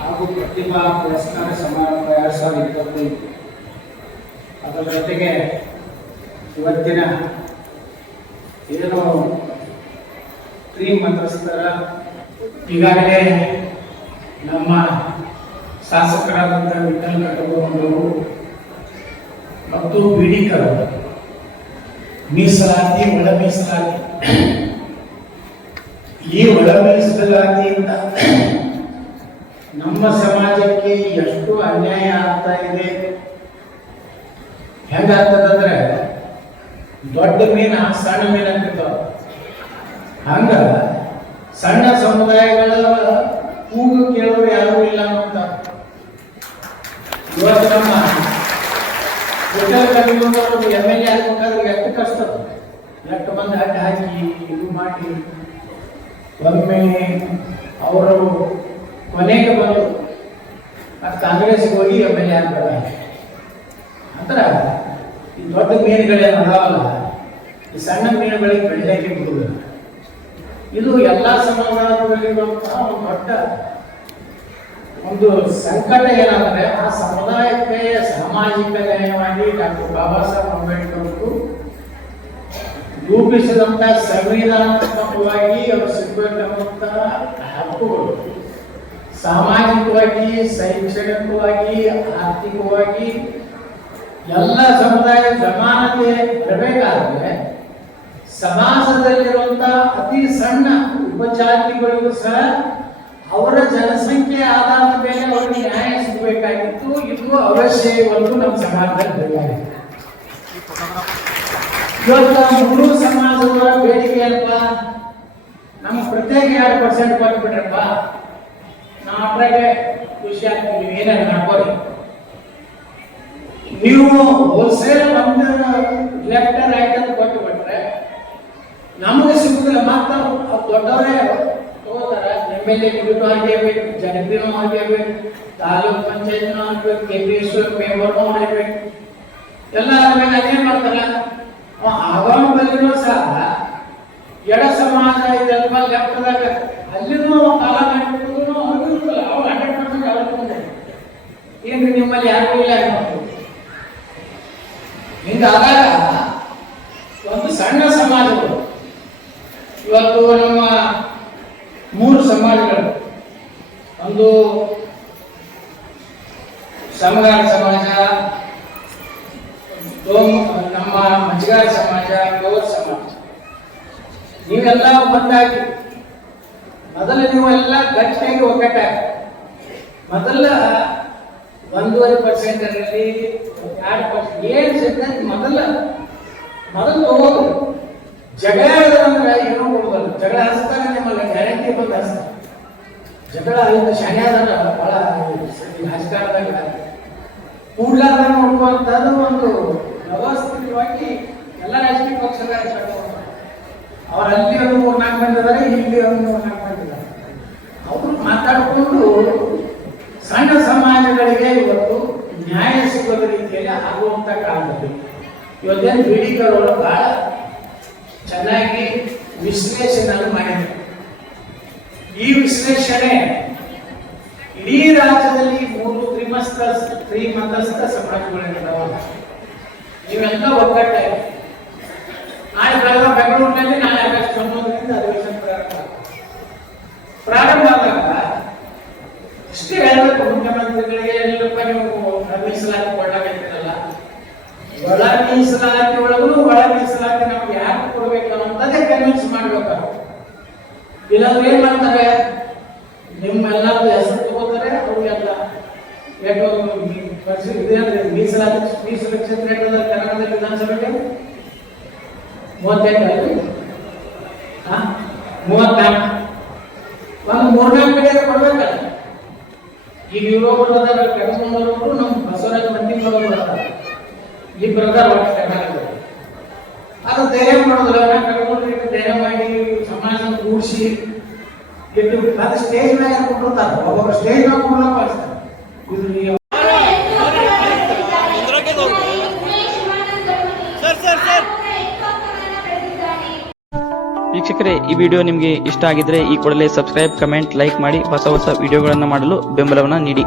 ಹಾಗೂ ಪ್ರತಿಭಾ ಪುರಸ್ಕಾರ ಸಮಾರಂಭ 2025 ಅದರ ಜೊತೆಗೆ ಇವತ್ತಿನ ಏನು ಶ್ರೀಮಂತಸ್ಥರ ಈಗಾಗಲೇ ನಮ್ಮ ಶಾಸಕರಾದಂಥ ವಿಠಲ್ ಕಟಗವರು ಮತ್ತು ಬಿಡಿಕರು ಮೀಸಲಾತಿ ಒಳ ಮೀಸಲಾತಿ ಈ ಒಳ ಮೀಸಲಾತಿಯಿಂದ ನಮ್ಮ ಸಮಾಜಕ್ಕೆ ಎಷ್ಟು ಅನ್ಯಾಯ ಆಗ್ತಾ ಇದೆ, ಹೆಂಗಾಗ್ತದಂದ್ರೆ ದೊಡ್ಡ ಮೀನ ಸಣ್ಣ ಮೀನ ಆಗ್ತಿರ್ತಾವ. ಹಂಗ ಸಣ್ಣ ಸಮುದಾಯಗಳ ಕೂಗು ಕೇಳೋರು ಯಾರೂ ಇಲ್ಲ ಅಂತ ಇವತ್ತು ನಮ್ಮ MLA ಆಗ್ಬೇಕಾದ್ರೆ ಎಷ್ಟು ಕಷ್ಟ, ಎಷ್ಟು ಮಂದಿ ಅಡ್ಡ ಹಾಕಿ ಇದು ಮಾಡಿ ಒಮ್ಮೆ ಅವರು ಕೊನೆಗೆ ಬಂದು ಕಾಂಗ್ರೆಸ್ಗೆ ಹೋಗಿ MLA ಆಗ್ತಾರೆ. ಅಂತರ ಈ ದೊಡ್ಡ ಮೀನುಗಳೇನು ಅದಾವಲ್ಲ, ಈ ಸಣ್ಣ ಮೀನುಗಳಿಗೆ ಬೆಳೆಯಕ್ಕೆ ಬಿಡುವುದಿಲ್ಲ. ಇದು ಎಲ್ಲ ಸಮುದಾಯದಲ್ಲಿರುವಂತಹ ಒಂದು ದೊಡ್ಡ ಒಂದು ಸಂಕಟ ಏನಂದ್ರೆ, ಆ ಸಮುದಾಯಕ್ಕೆ ಸಾಮಾಜಿಕ ನ್ಯಾಯವಾಗಿ ಡಾಕ್ಟರ್ ಬಾಬಾ ಸಾಹೇಬ್ ಅಂಬೇಡ್ಕರ್ ಅವರು ರೂಪಿಸಿದಂತ ಸಂವಿಧಾನಾತ್ಮಕವಾಗಿ ಅವರು ಸಿಗಬೇಕಾದಂತಹ ಹಕ್ಕುಗಳು ಸಾಮಾಜಿಕವಾಗಿ, ಶೈಕ್ಷಣಿಕವಾಗಿ, ಆರ್ಥಿಕವಾಗಿ ಎಲ್ಲ ಸಮುದಾಯ ಸಮಾನತೆ ಬರಬೇಕಾದ್ರೆ ಸಮಾಜದಲ್ಲಿರುವಂತಹ ಅತಿ ಸಣ್ಣ ಉಪಜಾತಿಗಳಿಗೂ ಸಹ ಅವರ ಜನಸಂಖ್ಯೆ ಆಧಾರದ ಮೇಲೆ ಅವರಿಗೆ ನ್ಯಾಯ ಸಿಗಬೇಕಾಗಿತ್ತು. ಇದು ಅವಶ್ಯ ಒಂದು ನಮ್ಮ ಸಮಾಜದಲ್ಲಿ ಬೇಕಾಗಿತ್ತು. ಇವತ್ತು ಮೂರು ಸಮಾಜದವರ ಬೇಡಿಕೆ ಅಲ್ವಾ, ನಮ್ಗೆ ಪ್ರತ್ಯೇಕ 2% ಕೊಟ್ಬಿಟ್ರಪ್ಪ, ನಾವು ಅದ್ರಾಗೆ ಖುಷಿ ಆಗ್ತೀವಿ, ಏನಾದ್ರು ಮಾಡ್ಕೊಳ್ಳಿ. ನೀವು ಹೋಲ್ಸೇಲ್ ಒಂದು ಲೆಫ್ಟ್ ರೈಟ್ ಅಂತ ಕೊಟ್ಟು ಬಿಟ್ರೆ ನಮಗೆ ಸಿಗುದಿಲ್ಲ. ಮಾತ್ರ ದೊಡ್ಡವರೇ ತಗೋತಾರ. MLA ಬಿಟ್ಟು ಆಗಬೇಕು, ಜನಪ್ರಿಯೂ ಆಗಬೇಕು, ತಾಲೂಕ್ ಪಂಚಾಯತ್ನೂ ಆಗ್ಬೇಕು, KPS ಮೆಂಬರ್ನೂ ಆಗಬೇಕು, ಎಲ್ಲ ಆದ್ಮೇಲೆ ಅದೇನ್ ಮಾಡ್ತಾರ, ಆಗಾಮ ಬಲ್ಲಿನೂ ಸಹ ಎಡ ಸಮಾಜ ಇದಲ್ಪ ಲೆಫ್ಟ್ದಾಗ ಅಲ್ಲಿನೂ ಕಾಲ ಮಾಡಿಬಿಟ್ಟು ಅವ್ರು 100% ಅವ್ರಿಗೆ ಏನ್ರಿ ನಿಮ್ಮಲ್ಲಿ ಯಾರು ಇಲ್ಲ ಹಿಂಗಾದಾಗ ಒಂದು ಸಣ್ಣ ಸಮಾಜಗಳು ಇವತ್ತು ನಮ್ಮ 3 ಸಮಾಜಗಳು, ಒಂದು ಸಮಗಾರ ಸಮಾಜ, ನಮ್ಮ ಮಜ್ಗಾರ ಸಮಾಜ, ಗೌರ್ ಸಮಾಜ, ನೀವೆಲ್ಲ ಬಂದಾಗಿ ಮೊದಲು ನೀವೆಲ್ಲ ಗಟ್ಟಿಯಾಗಿ ಒಗ್ಗಟ್ಟಾಗಿ ಮೊದಲ 1.5% ಇರಲಿ 2% ಏನು ಸಿಗ್ತದೆ ಮೊದಲು ತಗೋದು. ಜಗಳ ಅಂದ್ರೆ ಏನೋ ಕೊಡ್ಬಾರ್ದು. ಜಗಳ ಹಚ್ತಾನೆ ನಿಮ್ಮಲ್ಲ ಗ್ಯಾರಂಟಿ ಬಂದು ಹಚ್ತಾರೆ. ಜಗಳ ಇದು ಶಾನ್ಯಾದ ಬಹಳ ರಾಜಕಾರಣದಾಗ ಕೂಡ್ಲಾರ್ದ ನೋಡ್ಕೊಂತದ್ದು ಒಂದು ವ್ಯವಸ್ಥಿತವಾಗಿ ಎಲ್ಲ ರಾಜಕೀಯ ಪಕ್ಷಗಳ ಅವರಲ್ಲಿ ಒಂದು 3-4 ಮಂದಿ ಇದ್ದಾರೆ, ಇಲ್ಲಿ ಒಂದು 3-4 ಮಂದಿ ಇದ್ದಾರೆ. ಅವರು ಮಾತಾಡಿಕೊಂಡು ಸಣ್ಣ ಸಮಾಜಗಳಿಗೆ ಇವತ್ತು ನ್ಯಾಯ ಸಿಗೋದ ರೀತಿಯಲ್ಲಿ ಆಗುವಂತ ಕಾಲದಲ್ಲಿ ಇವತ್ತೇನು ಬಿಡಿಕರು ಬಹಳ ಚೆನ್ನಾಗಿ ವಿಶ್ಲೇಷಣೆ ಮಾಡಿದ್ದಾರೆ. ಈ ವಿಶ್ಲೇಷಣೆ ಇಡೀ ರಾಜ್ಯದಲ್ಲಿ 3 ಶ್ರೀಮಂತಸ್ಥ ಸಮಾಜಗಳಿದ್ದಾವಲ್ಲ, ಇವೆಲ್ಲ ಒಗ್ಗಟ್ಟಾಗಿ ನಾಳೆ ಬೆಂಗಳೂರಿನಲ್ಲಿ ನಾಳೆ ಆಗಸ್ಟ್ 19ರಿಂದ ಅಧಿವೇಶನ ಪ್ರಾರಂಭ ಆದಾಗ ಇಷ್ಟೇ ಹೇಳಬೇಕು ಮುಖ್ಯಮಂತ್ರಿಗಳಿಗೆ, ಎಲ್ಲಪ್ಪ ನೀವು ಮೀಸಲಾತಿ ಕೊಡಲಾಗಿರ್ತೀರಲ್ಲ, ಒಳ ಮೀಸಲಾತಿ ಒಳಗೂ ಒಳ ಮೀಸಲಾತಿ ನಮ್ಗೆ ಯಾಕೆ ಕೊಡ್ಬೇಕು ಅನ್ನೋದೇ ಕನ್ವಿನ್ಸ್ ಮಾಡ್ಬೇಕು. ಇಲ್ಲಾಂದ್ರೆ ಏನ್ ಮಾಡ್ತಾರೆ, ನಿಮ್ಮೆಲ್ಲರೂ ಹೆಸರು ತಗೋತಾರೆ, ಅವ್ರಿಗೆಲ್ಲ ಮೀಸಲಾತಿ ಕ್ಷೇತ್ರ ಕರ್ನಾಟಕದ ವಿಧಾನಸಭೆಗೆ 35 34 ಒಂದು 3-4 ಕಡೆ ಕೊಡ್ಬೇಕಲ್ಲ. ಈಗ ಇವರು ಕರ್ಕೊಂಡವರು ನಮ್ಮ ಬಸವರಾಜ ಮಂದಿರವರು ಈ ಬ್ರದರ್ ಕರ್ನಾಟಕದಲ್ಲಿ ಅದು ಧೈರ್ಯ ಮಾಡೋದಿಲ್ಲ. ಕರ್ಕೊಂಡು ಧೈರ್ಯ ಮಾಡಿ ಸಮಾಜ ಕೂಡಿಸಿ ಅದು ಸ್ಟೇಜ್ ಮೇಲೆ ಕೊಟ್ಟಿರ್ತಾರೆ. ಒಬ್ಬೊಬ್ಬರು ಸ್ಟೇಜ್ ಮೇಲೆ ಕೊಡೋಕೆ ಕಳಿಸ್ತಾರೆ. ಇದು ಸರ್ ವೀಕ್ಷಕರೇ, ಈ ವಿಡಿಯೋ ನಿಮಗೆ ಇಷ್ಟ ಆಗಿದ್ರೆ ಈ ಕೂಡಲೇ ಸಬ್ಸ್ಕ್ರೈಬ್, ಕಮೆಂಟ್, ಲೈಕ್ ಮಾಡಿ ಹೊಸ ವಿಡಿಯೋಗಳನ್ನು ಮಾಡಲು ಬೆಂಬಲವನ್ನು ನೀಡಿ.